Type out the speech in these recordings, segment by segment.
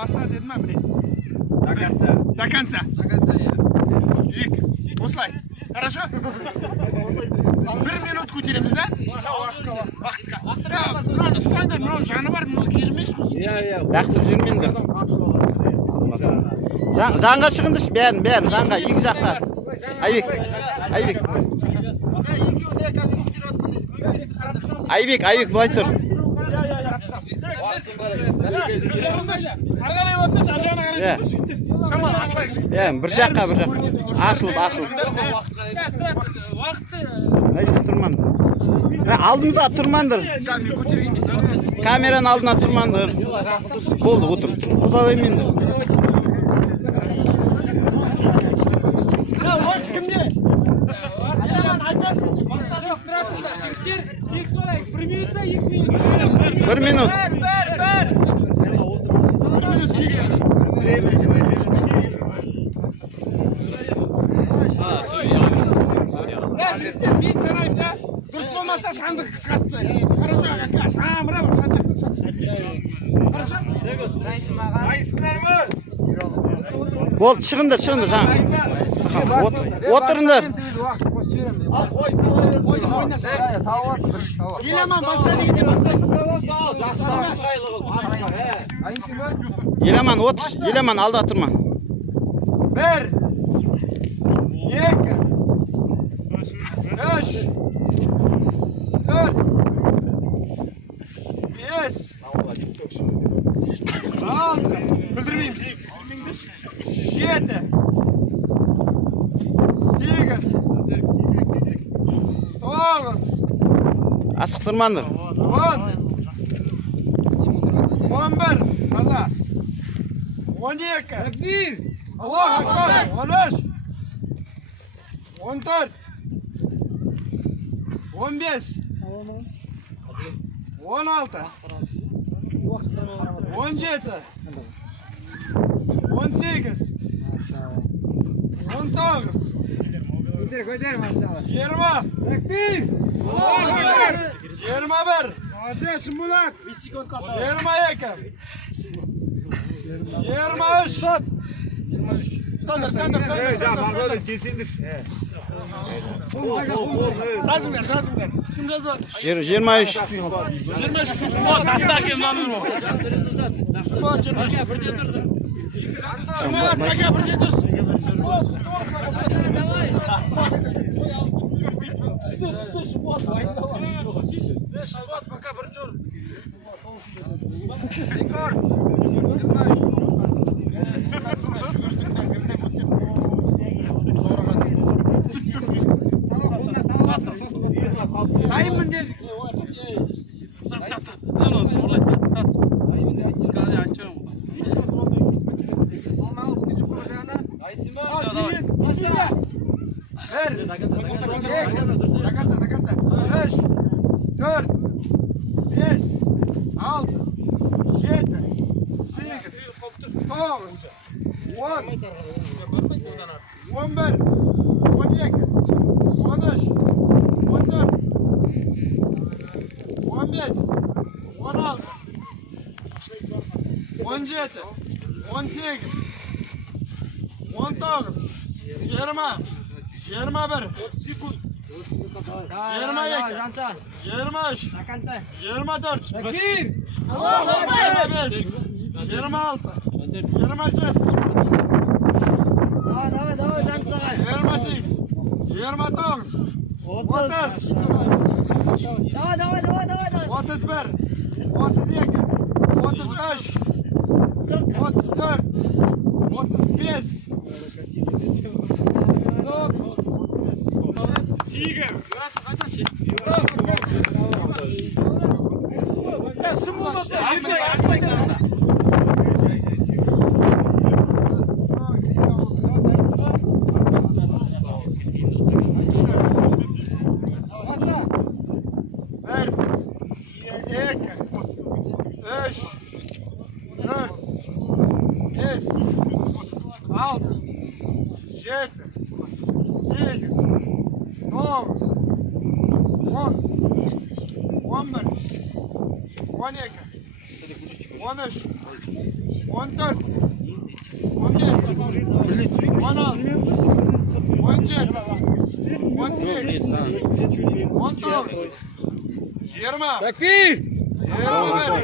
Баста dedim mi bre? До конца. До конца. До конца я. Ек. Осылай. Хорошо? 1 минут көтереміз, да? Вақытқа. Мынаны ұстаңдар, мынау жаны бар, мынау келмес қой. Иә. Бақты жүрмеңдер. Жанға шығыңдаршы, бәрін, жанға, екі жаққа. Айбек, былай тұр. Бір жаққа. Ашылып. Қайда тұрмаңдар. Алдымызға тұрмаңдар. Камераның алдына тұрмаңдар. Болды, отыр. Қозғала емеңдер. Bir minut. Мен санаймын да, дұрыс болмаса сандық қысқартты. Хорошо, ака, самыра бір сандықтың сатсын. Хорошо? Болды, шығыңдар, жаңа. Отырыңдар. Қойдым, ойнаса. Еламан, баста дегенде бастайсың. Еламан, отыр. Еламан, алда тұрма. 1, 2, 3, 4, 5, 6, бүлдірмейміз. 7, 8, 9, Асықтырмаңдар. 10, 11, таза. 12, Аллах акбар, 13, 14, 15, 16, 17, 18, 19, Жазыңдар. Кім жазып отыр? 23. 23. Дайынмын дедік. До конца. 3, 4, 5, 6, 7, 8, 9, 10, 11, 12, 13, 14, 15, 16, 17, 18, 19, 20, 21, 22, 23, 24, 25, 26, 27, 28, 29, 30, 31, 32, 33, 34, 35, 13, 14, 15, 16, 17, 18, 19, 20. Takbir! 22,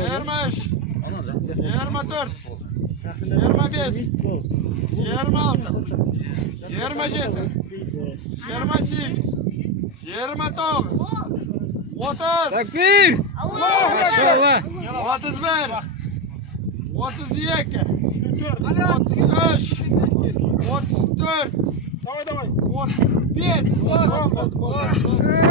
23, 24, 25, 26, 27, 28, 29, 30. Takbir! Maşallah. 31, 32, 33, 34, 35.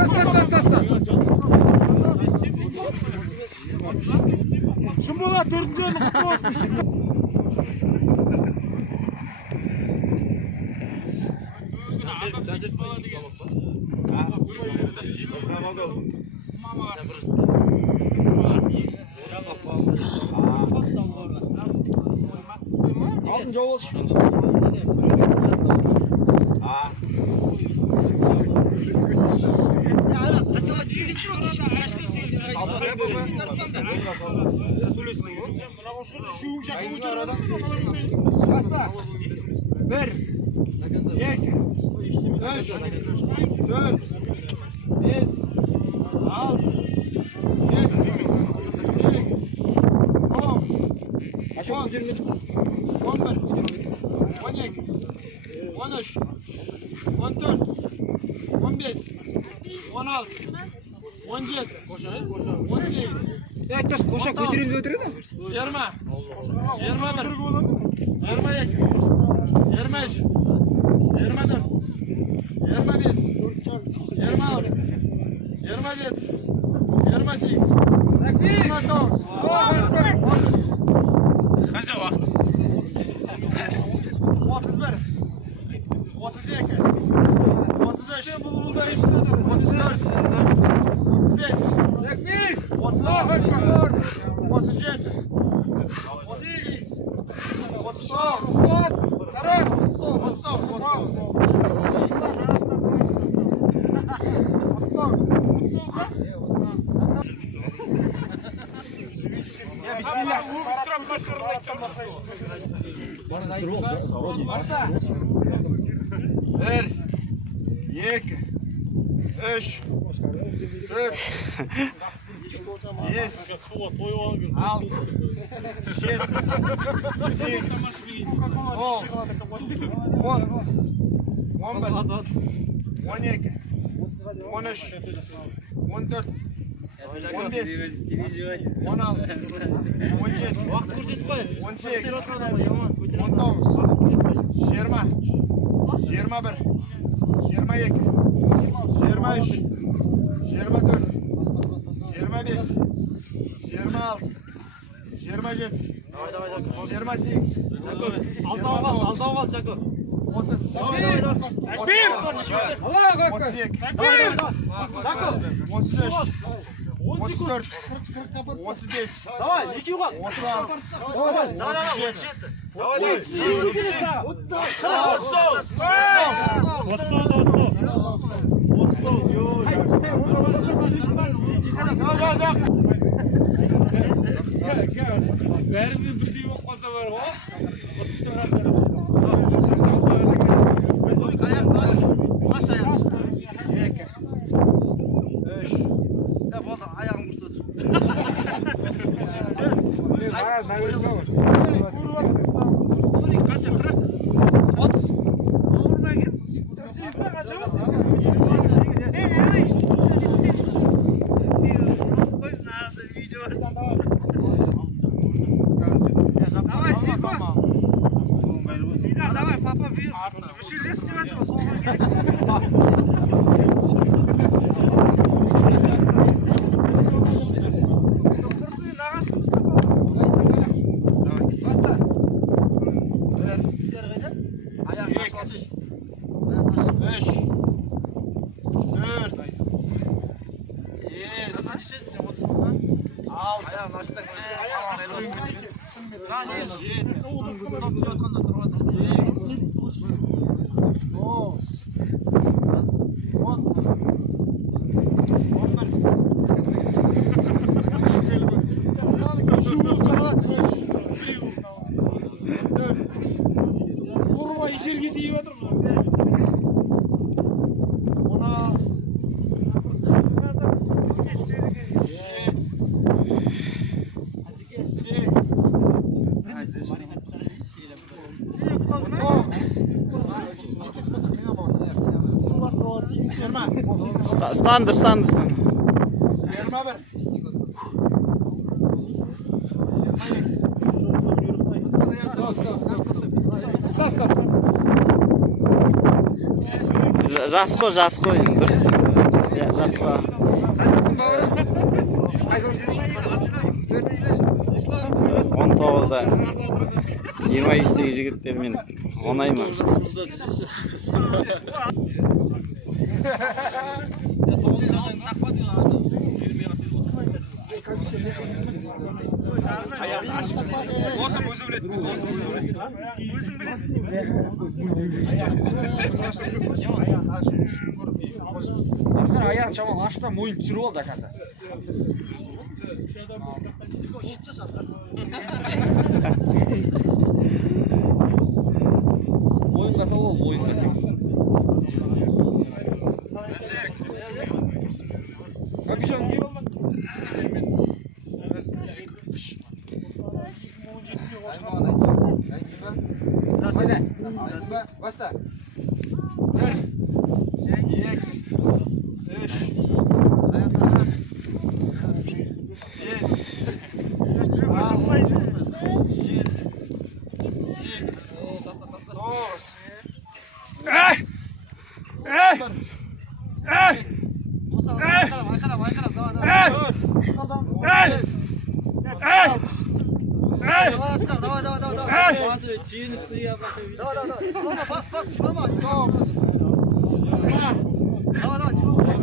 Şumbola 4. ayını kutlu olsun. Altıncı olsun. Bir, iki, üç, dört, beş, altı, yedi, sekiz, on, 11, 12, 13, 14, 15, 16, 17, 18, Koşa götürün götürün. 20, 21, 22, 23, 24, 25, 26, 27, 28, 29, 30. Kaça bak. 31, 32, 33, 34, 35, Takbir! 36, 37, 38, 39, 1, 2, 3, 4, 5, 6, 7, 8, 10, 11, 12, 13, 14, 15, 16, 17, 18, 19, 20, 21, 22, 23, 24, 25, 26, 27, 28, 30, 34, 35, Давай, иди угол. 36, Bәрібір бірдей болып қалса бар ғой. Давай, папа, вышли с Standır. Жас қой. Дұрыс. Иә, жас па. 19-да 23-тегі жігіттермен оңаймын. Асқар аяғын шамалы ашта мойын түсіріп алды қазір. Мойынға сал ол, мойынға тек. Капюшон киіп алма. Баста.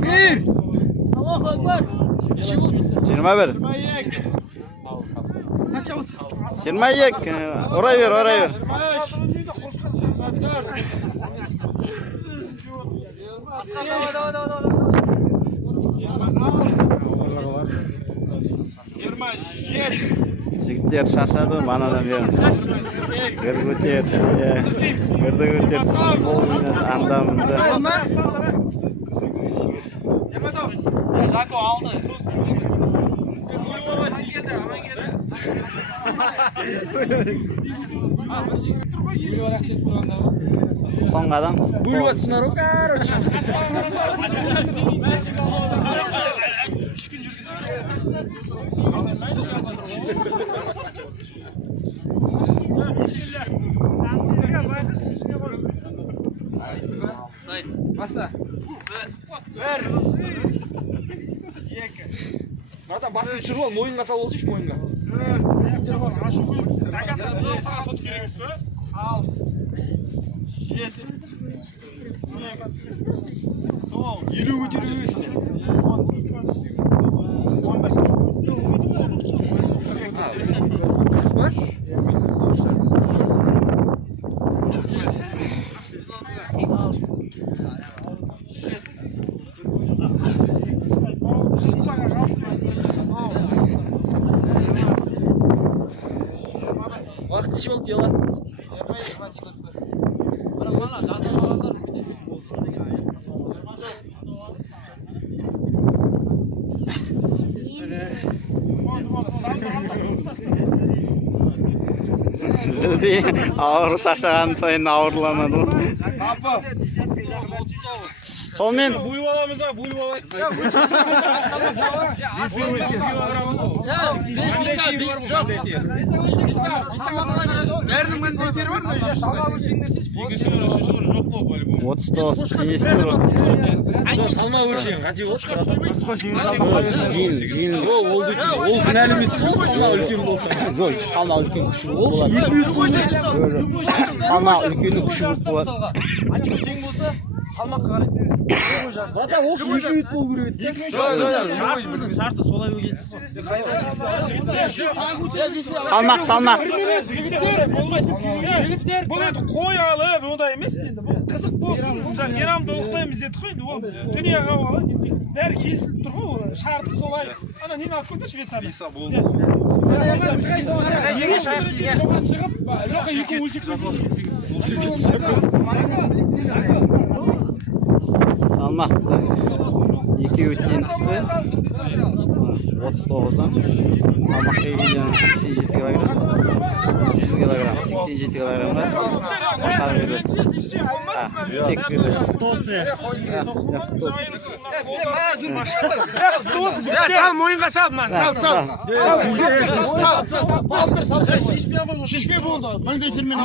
Bir. Allahu Ekber. 21. 22. Oraya ver. Жігіттер шашады, манадан берін. Гір көтер. Гірді көтер. Бол ойнады, андамында. Жако алды. Соң адам. Бөліп атсынар о, короче. Баста. Братан, басып жүріп ал, мойынға сал болсайшы, мойынға. Елу көтеру керексің. Уақыт неше болды дела? Зілді ауыр шашаған сайын ауырланады. Солмен Бөліп аламыз ба, бөліп алайық. Бәрінің міндеттері бар ма? 39 кеңестер бар. Салма өлшең, қанша Жиын. Ол кінәлі емес қой, салма үлкен болды. Жоқ, салма үлкен күші Ол болады. үлкен қой. Салма үлкені күші болады. Тең болса, салмаққа қарайды. Братан, ол екі ет болу керек еді. Жарысымыздың шарты солай келсін ғой. Салмақ. Жігіттер, бұл енді қой алып, ондай емес енді. Бұл қызық болсын. Бұл мейрамда ұлықтаймыз дедік қой енді. Ол дүнияға алып, бәрі кесіліп тұр ғой. Шарты солай. Ана нені алып көрдеші Веса? Веса болды. Екі өлшек Салмақ. Екеуі тең түсті. 39'dan. Salmaq Egidian 87 kilogram. 100 kilogram, 87 kilogramda qo'shar berdi. Çek berdi. Ya sal moyunga sal man. Sal. Sal. Şişme buldu. Ben de girmem.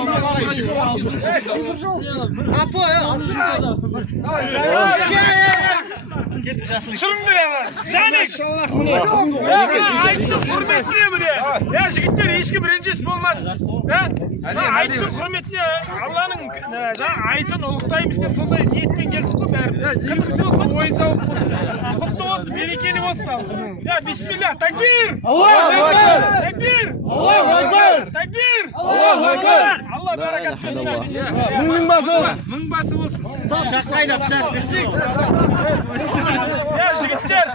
Şundur ama. Canik. Aytın hürmetine mi de? Ya jigitler hiç kim birincis olmaz. Aytın hürmetine Allah'ın aytın uluktaymış dep sonday niyetmen geldik ko bärimiz. Kızık olsa oyun savuk bolsun. Kutlu olsun, berekeli bolsun. Ya bismillah, takbir. Allahu ekber. Takbir. Allahu ekber. Takbir. Allahu ekber. Allah barakat versin. Ming bası olsun. Ming bası olsun. Şaqaylap şaq bersin. Ya jigitler.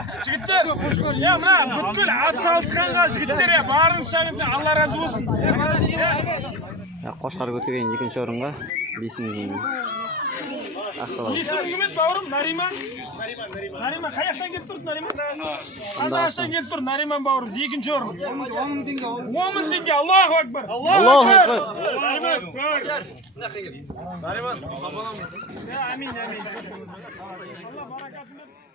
Ya mına бүткүл ат салышканга жигиттер ya барынчаңыз Allah razı olsun. Ya qo'shqar ko'targan 2-o'ringa 5 ming. Akşalar. İsmim Hükümet bavrum Nariman. Nariman kayaktan gelip durdu Nariman. Adaştan gelip durdu Nariman bavrum. 2. orun. 10 ming tenge. 10 ming tenge. Allahu Ekber. Allahu Ekber. Nariman. Amin. Allah barakatını